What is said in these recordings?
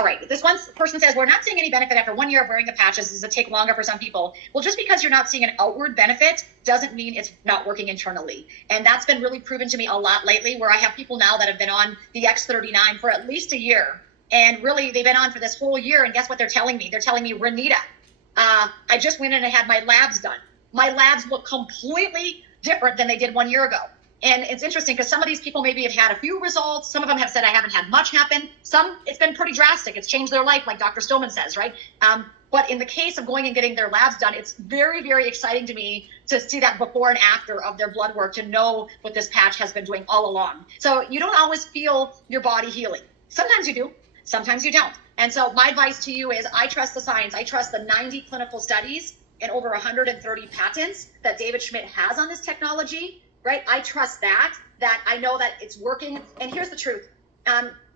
All right. This one person says, we're not seeing any benefit after 1 year of wearing the patches. Does it take longer for some people? Well, just because you're not seeing an outward benefit doesn't mean it's not working internally. And that's been really proven to me a lot lately, where I have people now that have been on the X39 for at least a year. And really, they've been on for this whole year. And guess what they're telling me? They're telling me, Renita, I just went in and had my labs done. My labs look completely different than they did 1 year ago. And it's interesting because some of these people maybe have had a few results. Some of them have said, I haven't had much happen. Some, it's been pretty drastic. It's changed their life, like Dr. Stillman says, right? But in the case of going and getting their labs done, it's very, very exciting to me to see that before and after of their blood work, to know what this patch has been doing all along. So you don't always feel your body healing. Sometimes you do, sometimes you don't. And so my advice to you is, I trust the science. I trust the 90 clinical studies and over 130 patents that David Schmidt has on this technology. Right? I trust that I know that it's working. And here's the truth.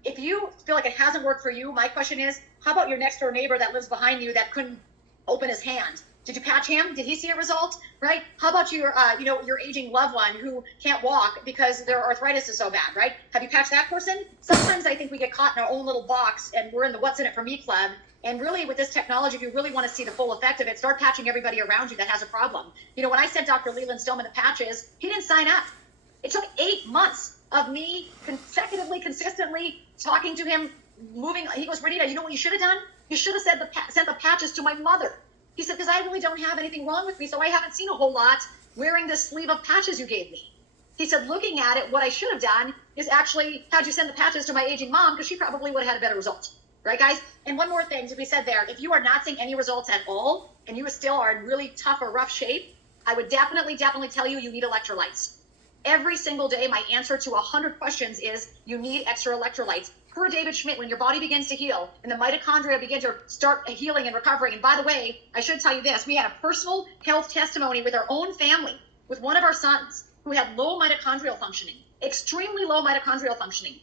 If you feel like it hasn't worked for you, my question is, how about your next door neighbor that lives behind you that couldn't open his hand? Did you patch him? Did he see a result? Right? How about your, your aging loved one who can't walk because their arthritis is so bad, right? Have you patched that person? Sometimes I think we get caught in our own little box and we're in the what's in it for me club. And really, with this technology, if you really want to see the full effect of it, start patching everybody around you that has a problem. When I sent Dr. Leland Stillman the patches, he didn't sign up. It took 8 months of me consistently talking to him, moving. He goes, Renita, you know what you should have done? You should have sent the patches to my mother. He said, because I really don't have anything wrong with me, so I haven't seen a whole lot wearing this sleeve of patches you gave me. He said, looking at it, what I should have done is actually had you send the patches to my aging mom, because she probably would have had a better result. Right, guys? And one more thing to be said there. If you are not seeing any results at all, and you still are in really tough or rough shape, I would definitely tell you need electrolytes. Every single day, my answer to 100 questions is you need extra electrolytes. Per David Schmidt, when your body begins to heal and the mitochondria begin to start healing and recovering. And by the way, I should tell you this. We had a personal health testimony with our own family, with one of our sons who had low mitochondrial functioning, extremely low mitochondrial functioning.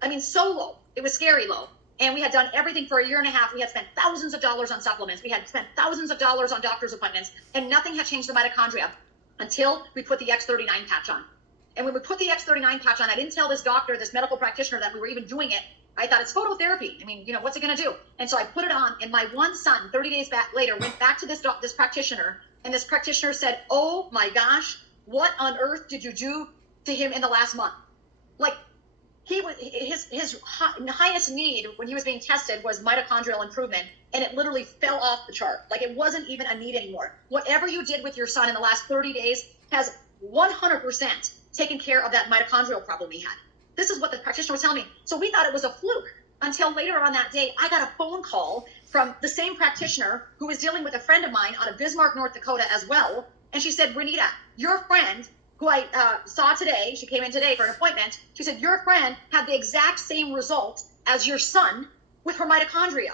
I mean, so low. It was scary low. And we had done everything for a year and a half. We had spent thousands of dollars on supplements. We had spent thousands of dollars on doctor's appointments, and nothing had changed the mitochondria until we put the X39 patch on. And when we put the X39 patch on, I didn't tell this doctor, this medical practitioner, that we were even doing it. I thought, it's phototherapy. I mean, what's it going to do? And so I put it on, and my one son, 30 days later, went back to this practitioner, and this practitioner said, oh my gosh, what on earth did you do to him in the last month? Like, his highest need when he was being tested was mitochondrial improvement, and it literally fell off the chart. Like, it wasn't even a need anymore. Whatever you did with your son in the last 30 days has 100% taken care of that mitochondrial problem he had. This is what the practitioner was telling me. So we thought it was a fluke until later on that day, I got a phone call from the same practitioner who was dealing with a friend of mine out of Bismarck, North Dakota as well. And she said, Renita, your friend who I saw today, she came in today for an appointment. She said, your friend had the exact same result as your son with her mitochondria.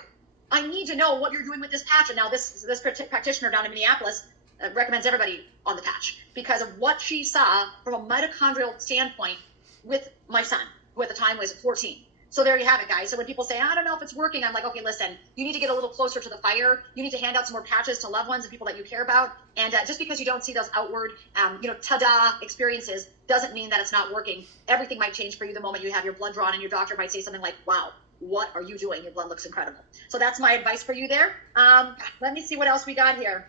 I need to know what you're doing with this patch. And now this practitioner down in Minneapolis recommends everybody on the patch because of what she saw from a mitochondrial standpoint with my son, who at the time was 14. So there you have it, guys. So when people say, I don't know if it's working, I'm like, okay, listen, you need to get a little closer to the fire. You need to hand out some more patches to loved ones and people that you care about. And just because you don't see those outward, ta-da experiences doesn't mean that it's not working. Everything might change for you the moment you have your blood drawn, and your doctor might say something like, wow, what are you doing? Your blood looks incredible. So that's my advice for you there. Let me see what else we got here.